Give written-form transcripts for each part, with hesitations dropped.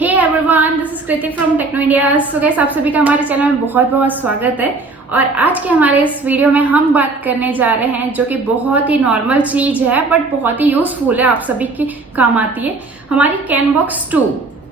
Hey everyone, this is Kriti from Techno India. So guys, आप सभी का हमारे चैनल में बहुत बहुत स्वागत है। और आज के हमारे इस वीडियो में हम बात करने जा रहे हैं जो कि बहुत ही नॉर्मल चीज है बट बहुत ही यूजफुल है, आप सभी के काम आती है, हमारी कैनबॉक्स 2।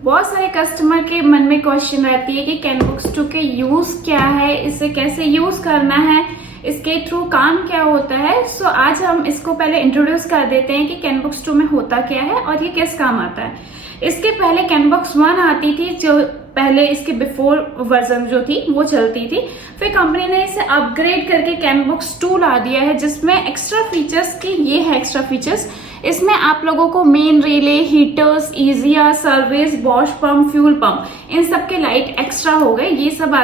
बहुत सारे कस्टमर के मन में क्वेश्चन रहती है कि कैनबॉक्स 2 के यूज क्या है, इसे कैसे यूज करना है, इसके थ्रू काम क्या होता है। सो आज हम इसको पहले इंट्रोड्यूस कर देते हैं कि कैनबॉक्स 2 में होता क्या है और ये किस काम आता है। इसके पहले कैनबॉक्स 1 आती थी, जो पहले इसके बिफोर वर्जन जो थी वो चलती थी। फिर कंपनी ने इसे अपग्रेड करके कैनबॉक्स 2 ला दिया है, जिसमें एक्स्ट्रा फीचर्स की ये है एक्स्ट्रा फीचर्स। इसमें आप लोगों को मेन रिले, हीटर्स, इजिया service, wash pump, fuel pump, इन सब के लाइट एक्स्ट्रा हो गए। ये सब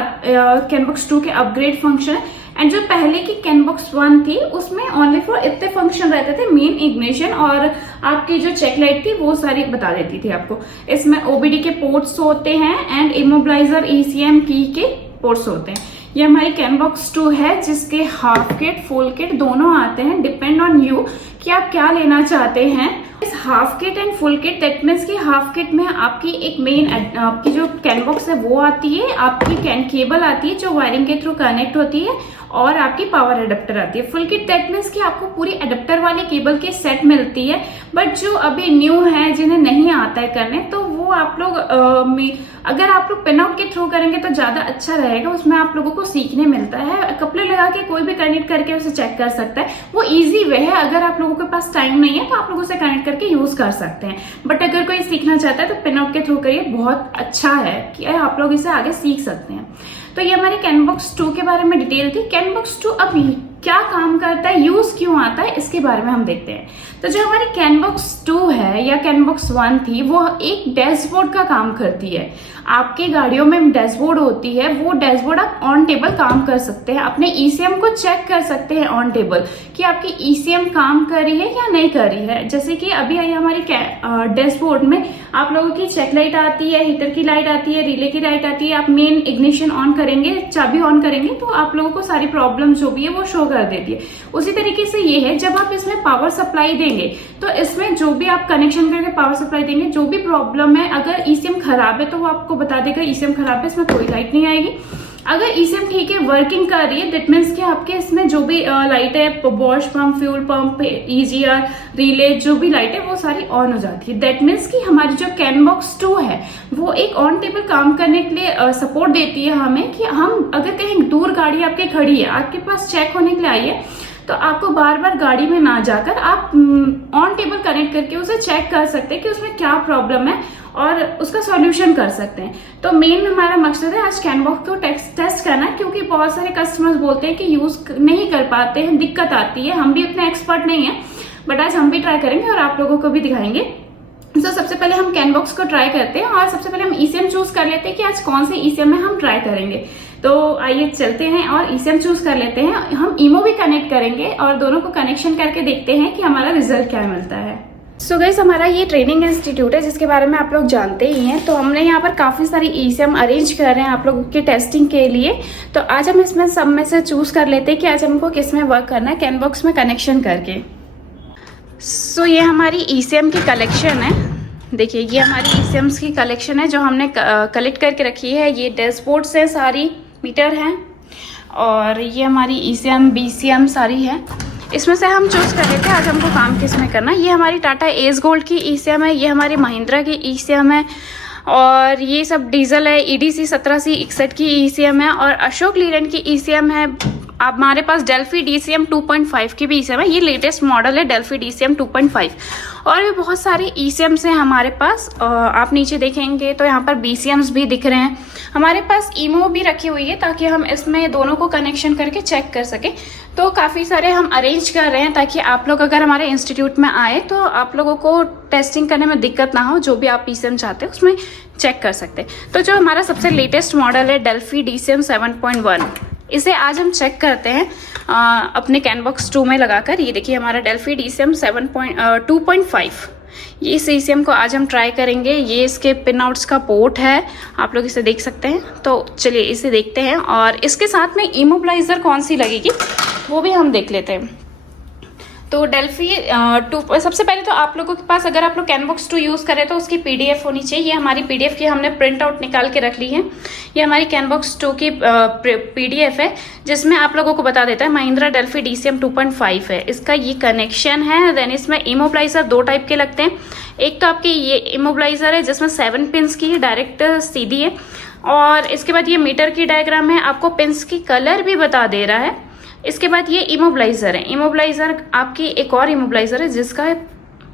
कैनबॉक्स 2 के अपग्रेड फंक्शन है। एंड जो पहले की कैनबॉक्स 1 थी उसमें ओनली फॉर इतने फंक्शन रहते थे, मेन इग्निशन और आपकी जो चेक लाइट थी वो सारी बता देती थी आपको। इसमें ओबीडी के पोर्ट्स होते हैं एंड इमोबिलाइजर, ईसीएम की के पोर्ट्स होते हैं। ये हमारी कैनबॉक्स 2 है जिसके हाफ किट, फुल किट दोनों आते हैं। डिपेंड ऑन यू कि आप क्या लेना चाहते हैं। इस half kit and full kit, that means की हाफ किट में आपकी एक मेन आपकी जो कैनबॉक्स है वो आती है, आपकी केबल आती है जो वायरिंग के थ्रू कनेक्ट होती है और आपकी पावर अडेप्टर आती है। फुल किट दैट मीन्स कि आपको पूरी अडेप्टर वाली केबल की सेट मिलती है। बट जो अभी न्यू है, जिन्हें नहीं आता है करने, तो वो आप लोग अगर आप लोग पिन आउट के थ्रू करेंगे तो ज्यादा अच्छा रहेगा। उसमें आप लोगों को सीखने मिलता है, कपड़े लगा के कोई भी कनेक्ट करके उसे चेक कर सकता है। वो इजी वे है। अगर आप लोगों के पास टाइम नहीं है तो आप लोग उसे कनेक्ट करके यूज कर सकते हैं। बट अगर कोई सीखना चाहता है तो पिन आउट के थ्रू करिए, बहुत अच्छा है कि आप लोग इसे आगे सीख सकते हैं। तो ये हमारी कैनबॉक्स 2 के बारे में डिटेल थी। कैनबॉक्स 2 अब क्या काम करता है, यूज क्यों आता है, इसके बारे में हम देखते हैं। तो जो हमारी कैनबॉक्स 2 है या कैनबॉक्स 1 थी, वो एक डैशबोर्ड का काम करती है। आपकी गाड़ियों में डैशबोर्ड होती है, वो डैशबोर्ड आप ऑन टेबल काम कर सकते हैं। अपने ईसीएम को चेक कर सकते हैं ऑन टेबल कि आपकी ईसीएम काम कर रही है या नहीं कर रही है। जैसे कि अभी आई हमारी डैशबोर्ड में आप लोगों की चेक लाइट आती है, हीटर की लाइट आती है, रिले की लाइट आती है। आप मेन इग्निशन ऑन करेंगे, चाबी ऑन करेंगे तो आप लोगों को सारी प्रॉब्लम जो भी है वो शो कर देती है। उसी तरीके से ये है, जब आप इसमें पावर सप्लाई देंगे तो इसमें जो भी आप कनेक्शन करके पावर सप्लाई देंगे, जो भी प्रॉब्लम है, अगर ईसीएम खराब है तो वो आपको बता देगा ईसीएम खराब है, इसमें कोई लाइट नहीं आएगी। अगर ईसीएम ठीक है, वर्किंग कर रही है, दैट मीन्स कि आपके इसमें जो भी लाइट है, wash pump, fuel pump, EGR, relay, जो भी लाइट है वो सारी ऑन हो जाती है। दैट मीन्स कि हमारी जो कैनबॉक्स 2 है वो एक ऑन टेबल काम करने के लिए सपोर्ट देती है हमें, कि हम अगर कहीं दूर गाड़ी आपके खड़ी है, आपके पास चेक होने के लिए आई है, तो आपको बार बार गाड़ी में ना जाकर आप ऑन टेबल कनेक्ट करके उसे चेक कर सकते हैं कि उसमें क्या प्रॉब्लम है और उसका सॉल्यूशन कर सकते हैं। तो मेन हमारा मकसद है आज कैनबॉक्स को टेस्ट करना है, क्योंकि बहुत सारे कस्टमर्स बोलते हैं कि यूज नहीं कर पाते हैं, दिक्कत आती है। हम भी उतने एक्सपर्ट नहीं है, बट आज हम भी ट्राई करेंगे और आप लोगों को भी दिखाएंगे। तो सबसे पहले हम कैनबॉक्स को ट्राई करते हैं और सबसे पहले हम ईसीएम चूज कर लेते हैं कि आज कौन से ईसीएम में हम ट्राई करेंगे। तो आइए चलते हैं और ईसीएम चूज कर लेते हैं। हम ईमो भी कनेक्ट करेंगे और दोनों को कनेक्शन करके देखते हैं कि हमारा रिजल्ट क्या मिलता है। सो गाइस, हमारा ये ट्रेनिंग इंस्टीट्यूट है जिसके बारे में आप लोग जानते ही हैं। तो हमने यहाँ पर काफी सारी ईसीएम अरेंज कर रहे हैं आप लोगों की टेस्टिंग के लिए। तो आज हम इसमें सब में से चूज कर लेते हैं कि आज हमको किस में वर्क करना है कैनबॉक्स में कनेक्शन करके। सो ये हमारी ईसीएम की कलेक्शन है। देखिए, ये हमारी ईसीएम्स की कलेक्शन है जो हमने कलेक्ट करके रखी है। ये डैशबोर्ड से सारी मीटर हैं और ये हमारी ईसीएम, बीसीएम सारी है। इसमें से हम चूज कर लेते हैं आज हमको काम किस में करना है। ये हमारी टाटा एस गोल्ड की ईसीएम है, ये हमारी महिंद्रा की ईसीएम है और ये सब डीजल है। ईडीसी 17C61 की ईसीएम है और अशोक लीलैंड की ईसीएम है। अब हमारे पास डेल्फी डीसीएम 2.5 की भी ईसीएम है। ये लेटेस्ट मॉडल है डेल्फी डीसीएम 2.5। और भी बहुत सारे ईसीएम्स हैं हमारे पास। आप नीचे देखेंगे तो यहाँ पर बीसीएम्स भी दिख रहे हैं। हमारे पास ईमो भी रखी हुई है ताकि हम इसमें दोनों को कनेक्शन करके चेक कर सके। तो काफ़ी सारे हम अरेंज कर रहे हैं ताकि आप लोग अगर हमारे इंस्टीट्यूट में आए तो आप लोगों को टेस्टिंग करने में दिक्कत ना हो। जो भी आप ईसीएम चाहते हैं उसमें चेक कर सकते हैं। तो जो हमारा सबसे लेटेस्ट मॉडल है डेल्फी डीसीएम 7.1, इसे आज हम चेक करते हैं अपने कैनबॉक्स 2 में लगाकर। ये देखिए हमारा डेल्फी डीसीएम 2.5, ये इस ईसीएम को आज हम ट्राई करेंगे। ये इसके पिन आउट्स का पोर्ट है, आप लोग इसे देख सकते हैं। तो चलिए इसे देखते हैं और इसके साथ में इमोबिलाइजर कौन सी लगेगी वो भी हम देख लेते हैं। तो डेल्फी 2 सबसे पहले तो आप लोगों के पास अगर आप लोग कैनवॉक्स 2 यूज़ करें तो उसकी PDF होनी चाहिए। ये हमारी PDF की हमने प्रिंट आउट निकाल के रख ली है। ये हमारी कैनवॉक्स 2 की PDF है जिसमें आप लोगों को बता देता है महिंद्रा डेल्फी DCM 2.5 है, इसका ये कनेक्शन है। देन इसमें इमोबलाइजर 2 टाइप के लगते हैं। एक तो आपकी ये इमोबलाइजर है जिसमें 7 पिंस की डायरेक्ट सीधी है, और इसके बाद ये मीटर की डायग्राम है, आपको पिंस की कलर भी बता दे रहा है। इसके बाद ये इमोबलाइजर है। इमोबलाइजर आपकी एक और इमोबलाइजर है जिसका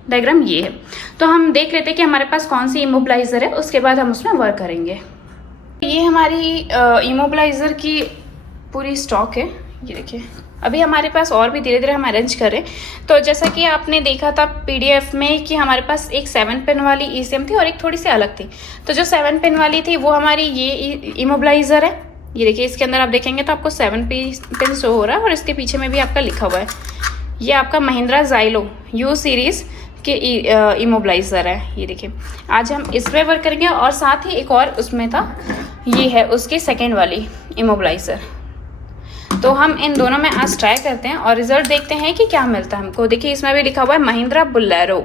डायग्राम ये है। तो हम देख लेते हैं कि हमारे पास कौन सी इमोबलाइजर है, उसके बाद हम उसमें वर्क करेंगे। ये हमारी इमोबलाइजर की पूरी स्टॉक है, ये देखिए। अभी हमारे पास और भी धीरे धीरे हम अरेंज करें। तो जैसा कि आपने देखा था PDF में कि हमारे पास एक 7 पिन वाली ECM थी और एक थोड़ी सी अलग थी। तो जो 7 पिन वाली थी वो हमारी ये इमोबलाइजर है। ये देखिए, इसके अंदर आप देखेंगे तो आपको 7 पिन शो हो रहा है और इसके पीछे में भी आपका लिखा हुआ है। ये आपका महिंद्रा ज़ाइलो U सीरीज़ के इमोबलाइजर है। ये देखिए, आज हम इस पर वर्क करेंगे और साथ ही एक और उसमें था, ये है उसकी सेकेंड वाली इमोबलाइजर। तो हम इन दोनों में आज ट्राई करते हैं और रिजल्ट देखते हैं कि क्या मिलता है हमको। देखिए, इसमें भी लिखा हुआ है महिंद्रा बुलेरो।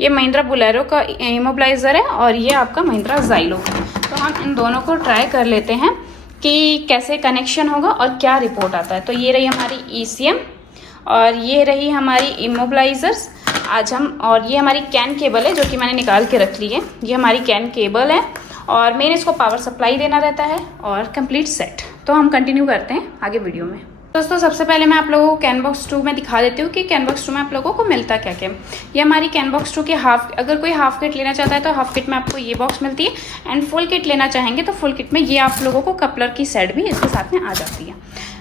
ये महिंद्रा बुलेरो का इमोबलाइजर है और ये आपका महिंद्रा ज़ाइलो। तो हम इन दोनों को ट्राई कर लेते हैं कि कैसे कनेक्शन होगा और क्या रिपोर्ट आता है। तो ये रही हमारी ECM और ये रही हमारी इमोबलाइजर्स आज हम, और ये हमारी कैन केबल है जो कि मैंने निकाल के रख ली है। ये हमारी कैन केबल है और मेन इसको पावर सप्लाई देना रहता है और कंप्लीट सेट। तो हम कंटिन्यू करते हैं आगे वीडियो में। दोस्तों, सबसे पहले मैं आप लोगों को कैनवॉक्स 2 में दिखा देती हूँ कि कैनवॉक्स 2 में आप लोगों को मिलता क्या क्या। ये हमारी कैनवॉक्स 2 की अगर कोई हाफ किट लेना चाहता है तो हाफ किट में आपको ये बॉक्स मिलती है, एंड फुल किट लेना चाहेंगे तो फुल किट में ये आप लोगों को कपलर की सेट भी इसके साथ में आ जाती है।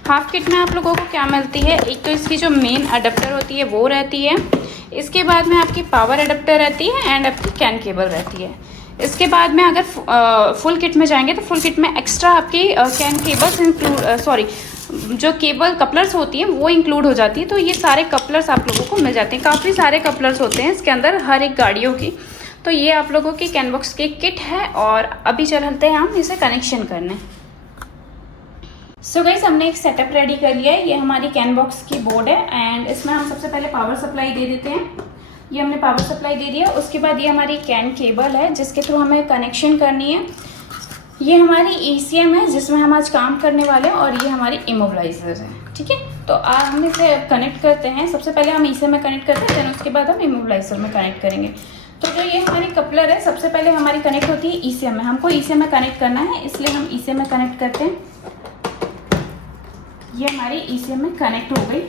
हाफ किट में आप लोगों को क्या मिलती है, एक तो इसकी जो मेन अडेप्टर होती है वो रहती है, इसके बाद में आपकी पावर अडेप्टर रहती है एंड आपकी कैन केबल रहती है। इसके बाद में अगर फुल किट में जाएंगे तो फुल किट में एक्स्ट्रा आपकी कैन केबल्स जो केबल कपलर्स होती हैं वो इंक्लूड हो जाती है। तो ये सारे कपलर्स आप लोगों को मिल जाते हैं। काफ़ी सारे कपलर्स होते हैं इसके अंदर हर एक गाड़ियों की। तो ये आप लोगों की कैनवॉक्स की किट है और अभी चलते हैं हम इसे कनेक्शन करने। सो गाइस, हमने एक सेटअप रेडी कर लिया है। ये हमारी कैनवॉक्स की बोर्ड है एंड इसमें हम सबसे पहले पावर सप्लाई दे देते हैं। ये हमने पावर सप्लाई दे दिया। उसके बाद ये हमारी कैन केबल है जिसके थ्रू हमें कनेक्शन करनी है। ये हमारी ECM है जिसमें हम आज काम करने वाले हैं और ये हमारी इमोबलाइजर है। ठीक है, तो हम इसे कनेक्ट करते हैं। सबसे पहले हम ECM में कनेक्ट करते हैं, फिर उसके बाद हम इमोबलाइजर में कनेक्ट करेंगे। तो जो ये हमारी कपलर है सबसे पहले हमारी कनेक्ट होती है ECM में। हमको ECM में कनेक्ट करना है, इसलिए हम ECM में कनेक्ट करते हैं। ये हमारी ECM में कनेक्ट हो गई।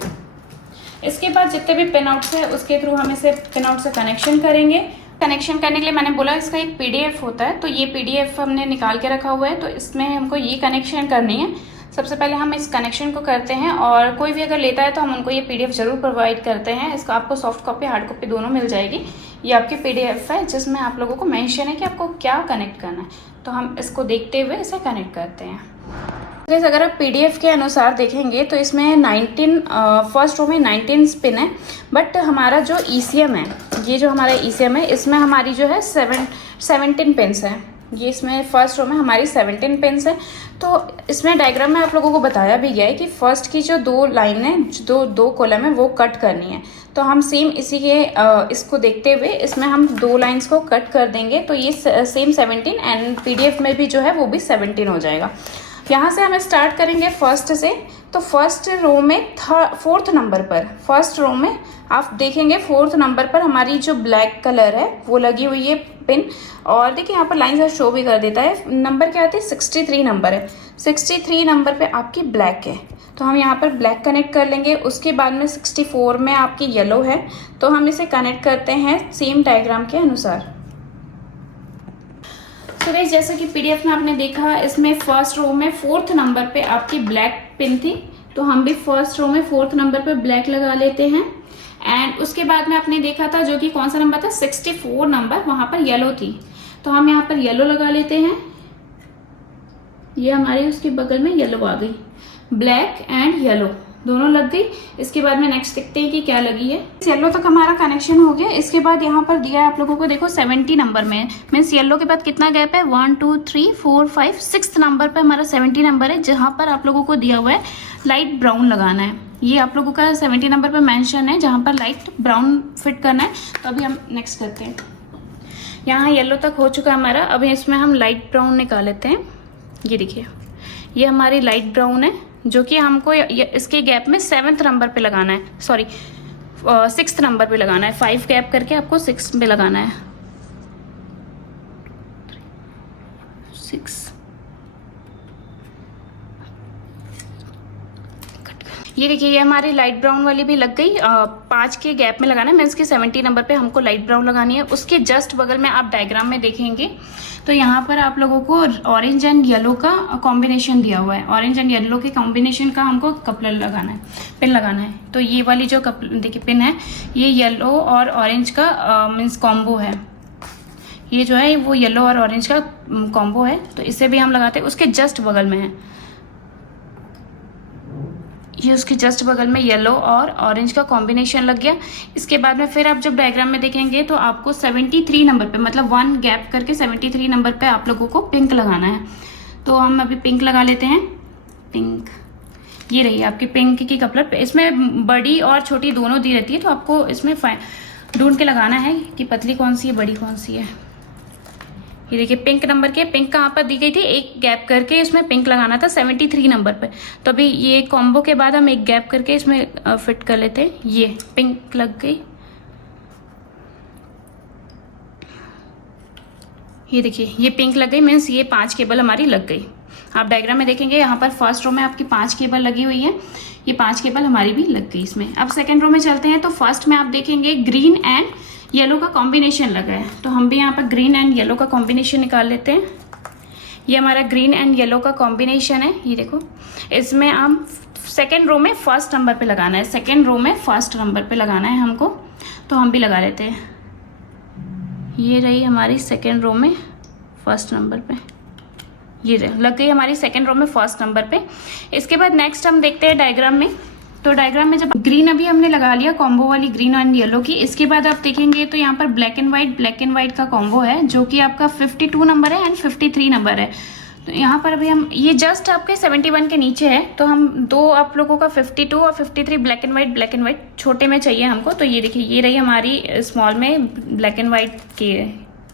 इसके बाद जितने भी पिन आउट्स है उसके थ्रू हम इसे पिन आउट से कनेक्शन करेंगे। कनेक्शन करने के लिए मैंने बोला इसका एक PDF होता है, तो ये PDF हमने निकाल के रखा हुआ है। तो इसमें हमको ये कनेक्शन करनी है। सबसे पहले हम इस कनेक्शन को करते हैं और कोई भी अगर लेता है तो हम उनको ये PDF जरूर प्रोवाइड करते हैं। इसका आपको सॉफ्ट कॉपी हार्ड कॉपी दोनों मिल जाएगी। ये आपकी PDF है जिसमें आप लोगों को मेंशन है कि आपको क्या कनेक्ट करना है। तो हम इसको देखते हुए इसे कनेक्ट करते हैं। अगर आप PDF के अनुसार देखेंगे तो इसमें 19 फर्स्ट रो में 19 स्पिन है, बट हमारा जो ECM है, ये जो हमारा ECM है इसमें हमारी जो है 17 पिन्स है। ये इसमें फर्स्ट रो में हमारी 17 पिन्स है। तो इसमें डायग्राम में आप लोगों को बताया भी गया है कि फर्स्ट की जो 2 लाइन है, जो 2 कॉलम है वो कट करनी है। तो हम सेम इसी के इसको देखते हुए इसमें हम 2 लाइन्स को कट कर देंगे। तो ये सेम 17 एंड PDF में भी जो है वो भी 17 हो जाएगा। यहाँ से हम स्टार्ट करेंगे फर्स्ट से। तो फर्स्ट रो में 4th नंबर पर, फर्स्ट रो में आप देखेंगे 4th नंबर पर हमारी जो ब्लैक कलर है वो लगी हुई है पिन। और देखिए यहाँ पर लाइन से शो भी कर देता है। नंबर क्या आती है, 63 नंबर है। 63 नंबर पे आपकी ब्लैक है, तो हम यहाँ पर ब्लैक कनेक्ट कर लेंगे। उसके बाद में 64 में आपकी येलो है, तो हम इसे कनेक्ट करते हैं सेम डायग्राम के अनुसार। तो गाइस, जैसा कि PDF में आपने देखा, इसमें फर्स्ट रो में 4th नंबर पे आपकी ब्लैक पिन थी, तो हम भी फर्स्ट रो में 4th नंबर पे ब्लैक लगा लेते हैं। एंड उसके बाद में आपने देखा था जो कि कौन सा नंबर था, 64 नंबर, वहां पर येलो थी, तो हम यहाँ पर येलो लगा लेते हैं। ये हमारी उसके बगल में येलो आ गई, ब्लैक एंड येलो दोनों लग गई। इसके बाद में नेक्स्ट देखते हैं कि क्या लगी है। येलो तक हमारा कनेक्शन हो गया। इसके बाद यहाँ पर दिया है आप लोगों को, देखो 70 नंबर में, मीन्स येलो के बाद कितना गैप है, 1 2 3 4 5 6th नंबर पे हमारा 70 नंबर है, जहाँ पर आप लोगों को दिया हुआ है लाइट ब्राउन लगाना है। ये आप लोगों का 70 नंबर पे मेंशन है जहाँ पर लाइट ब्राउन फिट करना है। तो अभी हम नेक्स्ट करते हैं। यहाँ येलो तक हो चुका है हमारा, अभी इसमें हम लाइट ब्राउन निकाल लेते हैं। ये देखिए, ये हमारी लाइट ब्राउन है जो कि हमको इसके गैप में 7th नंबर पे लगाना है, सॉरी 6th नंबर पे लगाना है। 5 गैप करके आपको 6 पे लगाना है। 6 ये देखिए, ये हमारी लाइट ब्राउन वाली भी लग गई। 5 के गैप में लगाना है, मीन्स के 70 नंबर पे हमको लाइट ब्राउन लगानी है। उसके जस्ट बगल में आप डायग्राम में देखेंगे तो यहाँ पर आप लोगों को ऑरेंज एंड येलो का कॉम्बिनेशन दिया हुआ है। ऑरेंज एंड येलो के कॉम्बिनेशन का हमको कपलर लगाना है, पिन लगाना है। तो ये वाली जो देखिए पिन है, ये येलो और ऑरेंज का मीन्स कॉम्बो है। ये जो है वो येलो और ऑरेंज का कॉम्बो है, तो इसे भी हम लगाते हैं। उसके जस्ट बगल में है, ये उसके जस्ट बगल में येलो और ऑरेंज का कॉम्बिनेशन लग गया। इसके बाद में फिर आप जब डायग्राम में देखेंगे तो आपको 73 नंबर पे, मतलब 1 गैप करके 73 नंबर पे आप लोगों को पिंक लगाना है। तो हम अभी पिंक लगा लेते हैं। पिंक, ये रही आपकी पिंक की कपलर। इसमें बड़ी और छोटी दोनों दी रहती है, तो आपको इसमें ढूंढ के लगाना है कि पतली कौन सी है, बड़ी कौन सी है। ये देखिए पिंक नंबर के, पिंक कहाँ पर दी गई थी, एक गैप करके इसमें पिंक लगाना था 73 नंबर पे। तो अभी ये कॉम्बो के बाद हम एक गैप करके इसमें फिट कर लेते हैं। ये पिंक लग गई। ये देखिए, ये पिंक लग गई, मीन्स ये 5 केबल हमारी लग गई। आप डायग्राम में देखेंगे यहाँ पर फर्स्ट रो में आपकी 5 केबल लगी हुई है। ये 5 केबल हमारी भी लग गई इसमें। अब सेकेंड रो में चलते हैं। तो फर्स्ट में आप देखेंगे ग्रीन एंड येलो का कॉम्बिनेशन लगा है, तो हम भी यहाँ पर ग्रीन एंड येलो का कॉम्बिनेशन निकाल लेते हैं। ये हमारा ग्रीन एंड येलो का कॉम्बिनेशन है। ये देखो, इसमें हम सेकेंड रो में फर्स्ट नंबर पे लगाना है। सेकेंड रो में फर्स्ट नंबर पे लगाना है हमको, तो हम भी लगा लेते हैं। ये रही हमारी सेकेंड रो में फर्स्ट नंबर पे, ये लग गई हमारी सेकेंड रो में फर्स्ट नंबर पे। इसके बाद नेक्स्ट हम देखते हैं डायग्राम में। तो डायग्राम में जब ग्रीन अभी हमने लगा लिया, कॉम्बो वाली ग्रीन एंड येलो की। इसके बाद आप देखेंगे तो यहाँ पर ब्लैक एंड व्हाइट का कॉम्बो है, जो कि आपका 52 नंबर है एंड 53 नंबर है। तो यहाँ पर अभी हम, ये जस्ट आपके 71 के नीचे है, तो हम दो आप लोगों का 52 और 53 ब्लैक एंड व्हाइट छोटे में चाहिए हमको। तो ये देखिए, ये रही हमारी स्मॉल में ब्लैक एंड व्हाइट के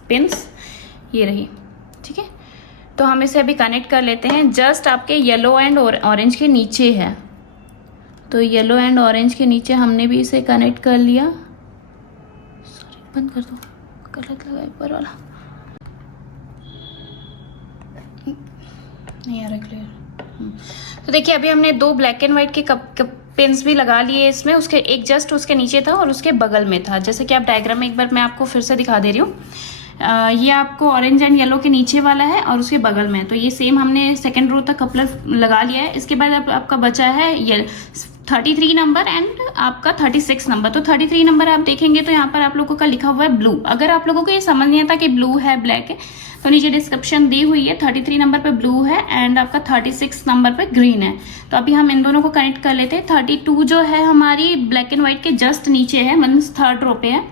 पिंस, ये रही, ठीक है। तो हम इसे अभी कनेक्ट कर लेते हैं। जस्ट आपके येलो एंड ऑरेंज के नीचे है, तो येलो एंड ऑरेंज के नीचे हमने भी इसे कनेक्ट कर लिया। सॉरी, बंद कर दो, गलत लगा ऊपर वाला, नहीं आ रहा क्लियर। तो देखिए, अभी हमने 2 ब्लैक एंड व्हाइट के पिन्स भी लगा लिए इसमें। उसके एक जस्ट उसके नीचे था और उसके बगल में था, जैसे कि आप डायग्राम में एक बार मैं आपको फिर से दिखा दे रही हूँ। ये आपको ऑरेंज एंड येलो के नीचे वाला है और उसके बगल में। तो ये सेम हमने सेकेंड रो तक कपलर लगा लिया है। इसके बाद आपका बचा है ये 33 नंबर एंड आपका 36 नंबर। तो 33 नंबर आप देखेंगे तो यहाँ पर आप लोगों का लिखा हुआ है ब्लू। अगर आप लोगों को ये समझ नहीं आता कि ब्लू है ब्लैक है, तो नीचे डिस्क्रिप्शन दी हुई है। 33 नंबर पे ब्लू है एंड आपका 36 नंबर पे ग्रीन है। तो अभी हम इन दोनों को कनेक्ट कर लेते हैं। 32 जो है हमारी ब्लैक एंड व्हाइट के जस्ट नीचे है, मीन्स थर्ड रो पे है।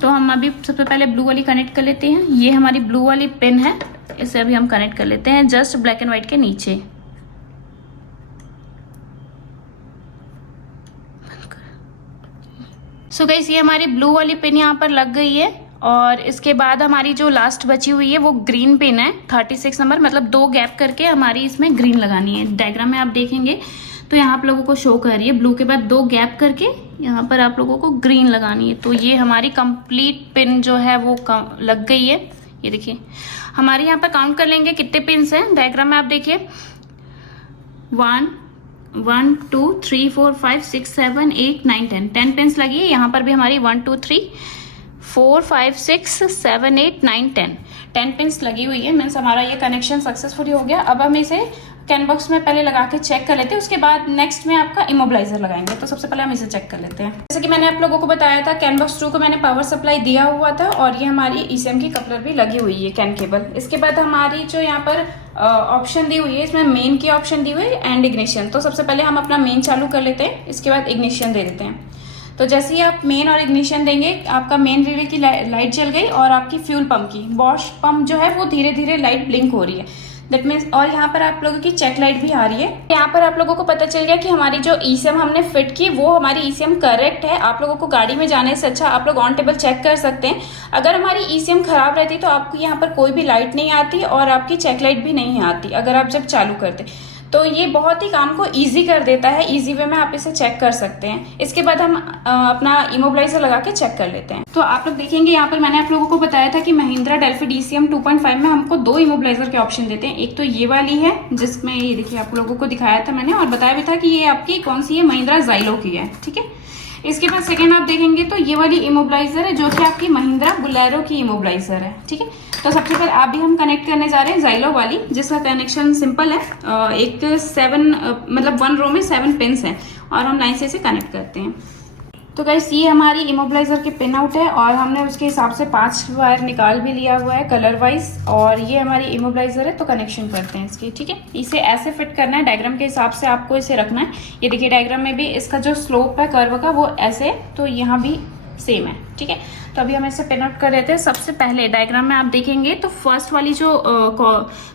तो हम अभी सबसे पहले ब्लू वाली कनेक्ट कर लेते हैं। ये हमारी ब्लू वाली पिन है, इसे अभी हम कनेक्ट कर लेते हैं जस्ट ब्लैक एंड व्हाइट के नीचे। सो गाइस, ये हमारी ब्लू वाली पिन यहाँ पर लग गई है। और इसके बाद हमारी जो लास्ट बची हुई है वो ग्रीन पिन है, 36 नंबर, मतलब 2 गैप करके हमारी इसमें ग्रीन लगानी है। डायग्राम में आप देखेंगे तो यहाँ आप लोगों को शो कर रही है ब्लू के बाद 2 गैप करके यहाँ पर आप लोगों को ग्रीन लगानी है। तो ये हमारी कंप्लीट पिन जो है वो लग गई है। ये देखिए, हमारे यहाँ पर काउंट कर लेंगे कितने पिन्स हैं। डायग्राम में आप देखिए 1 2 3 4 5 6 7 8 9 10 पिन्स लगी है। यहाँ पर भी हमारी 1 2 3 4 5 6 7 8 9 10 पिन्स लगी हुई है। मीन्स हमारा ये कनेक्शन सक्सेसफुली हो गया। अब हम इसे कैन बॉक्स में पहले लगा के चेक कर लेते हैं, उसके बाद नेक्स्ट में आपका इमोबिलाइजर लगाएंगे। तो सबसे पहले हम इसे चेक कर लेते हैं। जैसे कि मैंने आप लोगों को बताया था, कैन बॉक्स 2 को मैंने पावर सप्लाई दिया हुआ था और ये हमारी ECM की कपलर भी लगी हुई है, कैन केबल। इसके बाद हमारी जो यहाँ पर ऑप्शन दी हुई है, इसमें मेन की ऑप्शन दी हुई है एंड इग्निशन। तो सबसे पहले हम अपना मेन चालू कर लेते हैं, इसके बाद इग्निशन दे देते हैं। तो जैसे ही आप मेन और इग्निशन देंगे, आपका मेन रिले की लाइट जल गई और आपकी फ्यूल पंप की वॉश पंप जो है वो धीरे धीरे लाइट ब्लिंक हो रही है। दैट मीन्स, और यहाँ पर आप लोगों की चेक लाइट भी आ रही है। यहाँ पर आप लोगों को पता चल गया कि हमारी जो ईसीएम हमने फिट की वो हमारी ईसीएम करेक्ट है। आप लोगों को गाड़ी में जाने से अच्छा आप लोग ऑन टेबल चेक कर सकते हैं। अगर हमारी ईसीएम खराब रहती तो आपको यहाँ पर कोई भी लाइट नहीं आती और आपकी चेक लाइट भी नहीं आती अगर आप जब चालू करते। तो ये बहुत ही काम को इजी कर देता है, इजी वे में आप इसे चेक कर सकते हैं। इसके बाद हम अपना इमोबिलाइजर लगा के चेक कर लेते हैं। तो आप लोग देखेंगे यहाँ पर मैंने आप लोगों को बताया था कि महिंद्रा डेल्फी DCM 2.5 में हमको 2 इमोबिलाइजर के ऑप्शन देते हैं। एक तो ये वाली है जिसमें ये देखिए आप लोगों को दिखाया था मैंने और बताया भी था कि ये आपकी कौन सी है, महिंद्रा ज़ाइलो की है, ठीक है। इसके बाद सेकेंड आप देखेंगे तो ये वाली इमोबिलाइजर है जो कि आपकी महिंद्रा बुलेरो की इमोबिलाइजर है, ठीक है। तो सबसे पहले आप भी हम कनेक्ट करने जा रहे हैं ज़ाइलो वाली, जिसका कनेक्शन सिंपल है। एक 1 रो में 7 पिन्स हैं और हम लाइन से इसे कनेक्ट करते हैं। तो गाइस ये हमारी इमोबिलाइजर के पिन आउट है और हमने उसके हिसाब से 5 वायर निकाल भी लिया हुआ है कलर वाइज। और ये हमारी इमोबिलाइजर है, तो कनेक्शन करते हैं इसके, ठीक है। इसे ऐसे फिट करना है, डायग्राम के हिसाब से आपको इसे रखना है। ये देखिए डायग्राम में भी इसका जो स्लोप है कर्व का वो ऐसे, तो यहाँ भी सेम है, ठीक है। तो अभी हम इसे पिन आउट कर लेते हैं। सबसे पहले डायग्राम में आप देखेंगे तो फर्स्ट वाली जो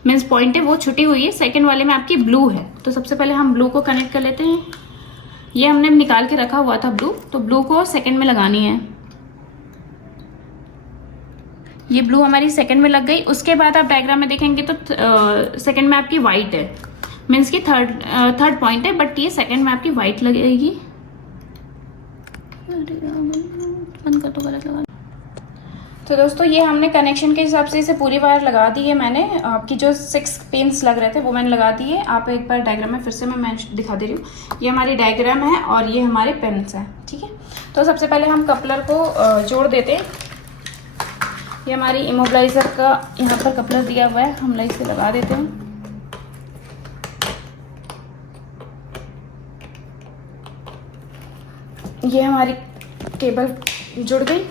मीन्स पॉइंट है वो छुटी हुई है, सेकंड वाले में आपकी ब्लू है। तो सबसे पहले हम ब्लू को कनेक्ट कर लेते हैं। ये हमने निकाल के रखा हुआ था ब्लू, तो ब्लू को सेकंड में लगानी है। ये ब्लू हमारी सेकंड में लग गई। उसके बाद आप डायग्राम में देखेंगे तो सेकंड में आपकी वाइट है, मीन्स की थर्ड पॉइंट है, बट ये सेकंड में आपकी वाइट लगेगी। बंद कर दो, गलत लगा। तो दोस्तों ये हमने कनेक्शन के हिसाब से इसे पूरी वायर लगा दी है मैंने। आपकी जो 6 पिन्स लग रहे थे वो मैंने लगा दिए। आप एक बार डायग्राम में फिर से मैं दिखा दे रही हूँ। ये हमारी डायग्राम है और ये हमारे पिन्स हैं, ठीक है। तो सबसे पहले हम कपलर को जोड़ देते हैं। ये हमारी इमोबिलाइजर का यहाँ पर कपलर दिया हुआ है, हम इसे लगा देते हैं। ये हमारी केबल जुड़ गई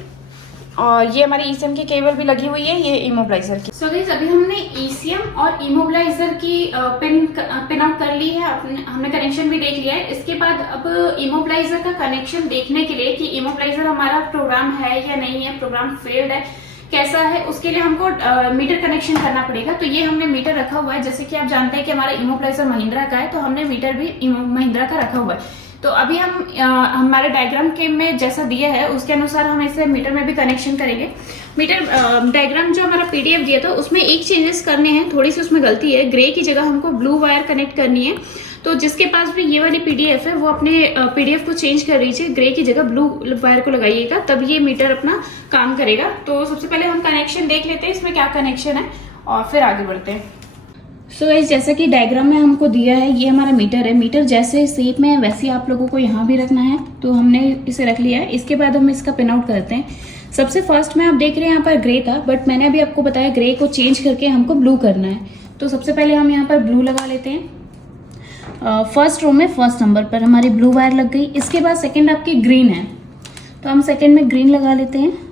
और ये हमारी ईसीएम की केबल भी लगी हुई है, ये इमोबिलाइजर की। सो गाइस अभी हमने ईसीएम और इमोबिलाइजर की पिन आउट कर ली है, हमने कनेक्शन भी देख लिया है। इसके बाद अब इमोबिलाइजर का कनेक्शन देखने के लिए कि इमोबिलाइजर हमारा प्रोग्राम है या नहीं है, प्रोग्राम फेल्ड है कैसा है, उसके लिए हमको मीटर कनेक्शन करना पड़ेगा। तो ये हमने मीटर रखा हुआ है, जैसे कि आप जानते हैं कि हमारा इमोबिलाइजर महिंद्रा का है, तो हमने मीटर भी महिंद्रा का रखा हुआ है। तो अभी हम हमारे डायग्राम के में जैसा दिया है उसके अनुसार हम इसे मीटर में भी कनेक्शन करेंगे। मीटर डायग्राम जो हमारा पीडीएफ दिया था उसमें एक चेंजेस करने हैं, थोड़ी सी उसमें गलती है। ग्रे की जगह हमको ब्लू वायर कनेक्ट करनी है। तो जिसके पास भी ये वाली पीडीएफ है वो अपने पीडीएफ को चेंज कर लीजिए, ग्रे की जगह ब्लू वायर को लगाइएगा, तब ये मीटर अपना काम करेगा। तो सबसे पहले हम कनेक्शन देख लेते हैं इसमें क्या कनेक्शन है और फिर आगे बढ़ते हैं। सो गाइस जैसा कि डायग्राम में हमको दिया है ये हमारा मीटर है। मीटर जैसे शेप में है वैसे आप लोगों को यहाँ भी रखना है, तो हमने इसे रख लिया है। इसके बाद हम इसका पिन आउट करते हैं। सबसे फर्स्ट में आप देख रहे हैं यहाँ पर ग्रे था, बट मैंने अभी आपको बताया ग्रे को चेंज करके हमको ब्लू करना है। तो सबसे पहले हम यहाँ पर ब्लू लगा लेते हैं। फर्स्ट रो में फर्स्ट नंबर पर हमारी ब्लू वायर लग गई। इसके बाद सेकेंड आपकी ग्रीन है, तो हम सेकेंड में ग्रीन लगा लेते हैं।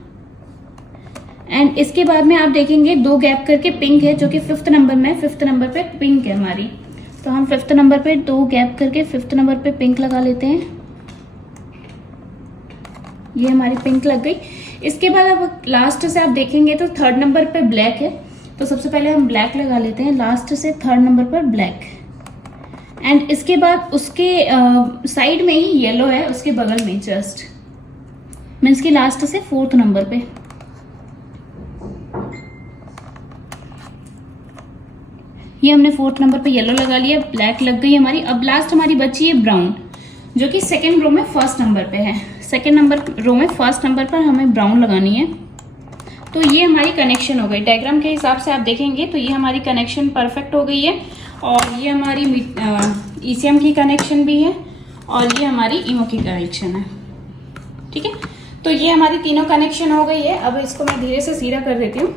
एंड इसके बाद में आप देखेंगे 2 गैप करके पिंक है, जो कि 5th नंबर में, 5th नंबर पे पिंक है हमारी। तो हम 5th नंबर पे 2 गैप करके 5th नंबर पे पिंक लगा लेते हैं। ये हमारी पिंक लग गई। इसके बाद अब लास्ट से आप देखेंगे तो 3rd नंबर पे ब्लैक है, तो सबसे पहले हम ब्लैक लगा लेते हैं। लास्ट से 3rd नंबर पर ब्लैक। एंड इसके बाद उसके साइड में ही येलो है, उसके बगल में जस्ट मीन्स की लास्ट से 4th नंबर पे। ये हमने 4th नंबर पे येलो लगा लिया, ब्लैक लग गई हमारी। अब लास्ट हमारी बची है ब्राउन, जो कि 2nd रो में 1st नंबर पे है। 2nd नंबर रो में 1st नंबर पर हमें ब्राउन लगानी है। तो ये हमारी कनेक्शन हो गई। डायग्राम के हिसाब से आप देखेंगे तो ये हमारी कनेक्शन परफेक्ट हो गई है। और ये हमारी ईसीएम की कनेक्शन भी है और ये हमारी ईमो की कनेक्शन है, ठीक है। तो ये हमारी तीनों कनेक्शन हो गई है। अब इसको मैं धीरे से सीधा कर देती हूँ।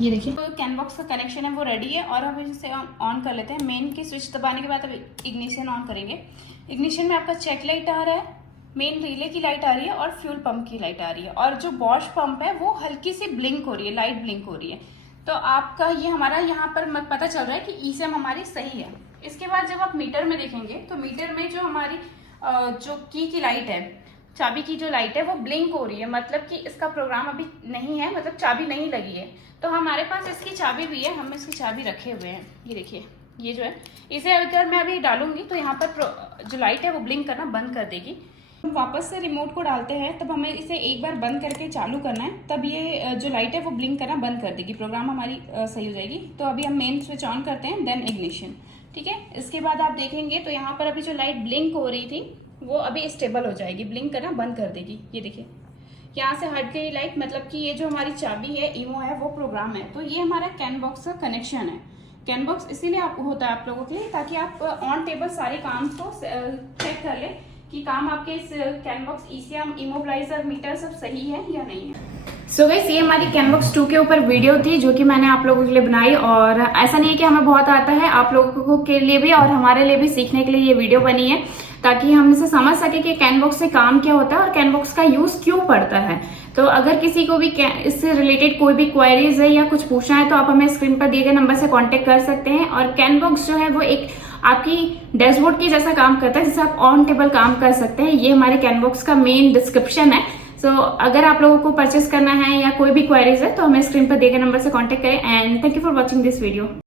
ये देखिए तो कैनबॉक्स का कनेक्शन है वो रेडी है और हम इसे ऑन कर लेते हैं। मेन की स्विच दबाने के बाद अब इग्निशन ऑन करेंगे। इग्निशन में आपका चेक लाइट आ रहा है, मेन रिले की लाइट आ रही है और फ्यूल पंप की लाइट आ रही है। और जो बॉश पंप है वो हल्की सी ब्लिंक हो रही है, लाइट ब्लिंक हो रही है। तो आपका ये हमारा यहाँ पर पता चल रहा है कि ईसीएम हमारी सही है। इसके बाद जब आप मीटर में देखेंगे तो मीटर में जो हमारी जो की लाइट है चाबी की जो लाइट है वो ब्लिंक हो रही है, मतलब कि इसका प्रोग्राम अभी नहीं है, मतलब चाबी नहीं लगी है। तो हमारे पास इसकी चाबी भी है, हम इसकी चाबी रखे हुए हैं। ये देखिए, ये जो है इसे अगर मैं अभी डालूंगी तो यहाँ पर जो लाइट है वो ब्लिंक करना बंद कर देगी। हम वापस से रिमोट को डालते हैं, तब हमें इसे एक बार बंद करके चालू करना है, तब ये जो लाइट है वो ब्लिंक करना बंद कर देगी, प्रोग्राम हमारी सही हो जाएगी। तो अभी हम मेन स्विच ऑन करते हैं, देन इग्निशन। ठीक है, इसके बाद आप देखेंगे तो यहाँ पर अभी जो लाइट ब्लिंक हो रही थी वो अभी स्टेबल हो जाएगी, ब्लिंक करना बंद कर देगी। ये देखिए, यहाँ से हट गई लाइट, मतलब कि ये जो हमारी चाबी है, ईमो है, वो प्रोग्राम है। तो ये हमारा कैनबॉक्स का कनेक्शन है। कैनबॉक्स इसीलिए होता है आप लोगों के लिए, ताकि आप ऑन टेबल सारे काम को चेक कर ले कि काम आपके इस कैनबॉक्स ईसीएम इमोबिलाइजर मीटर सब सही है या नहीं है। सो गाइस, ये हमारी कैनबॉक्स 2 के ऊपर वीडियो थी जो कि मैंने आप लोगों के लिए बनाई, और ऐसा नहीं है कि हमें बहुत आता है, आप लोगों के लिए भी और हमारे लिए भी सीखने के लिए ये वीडियो बनी है, ताकि हम इसे समझ सके कि कैनबॉक्स से काम क्या होता है और कैनबॉक्स का यूज क्यों पड़ता है। तो अगर किसी को भी इससे रिलेटेड कोई भी क्वेरीज है या कुछ पूछना है तो आप हमें स्क्रीन पर दिए गए नंबर से कांटेक्ट कर सकते हैं। और कैनबॉक्स जो है वो एक आपकी डैशबोर्ड की जैसा काम करता है, जिससे आप ऑन टेबल काम कर सकते हैं। ये हमारे कैनबॉक्स का मेन डिस्क्रिप्शन है। सो अगर आप लोगों को परचेस करना है या कोई भी क्वेरीज है तो हमें स्क्रीन पर दिए गए नंबर से कांटेक्ट करें। And thank you for watching this video.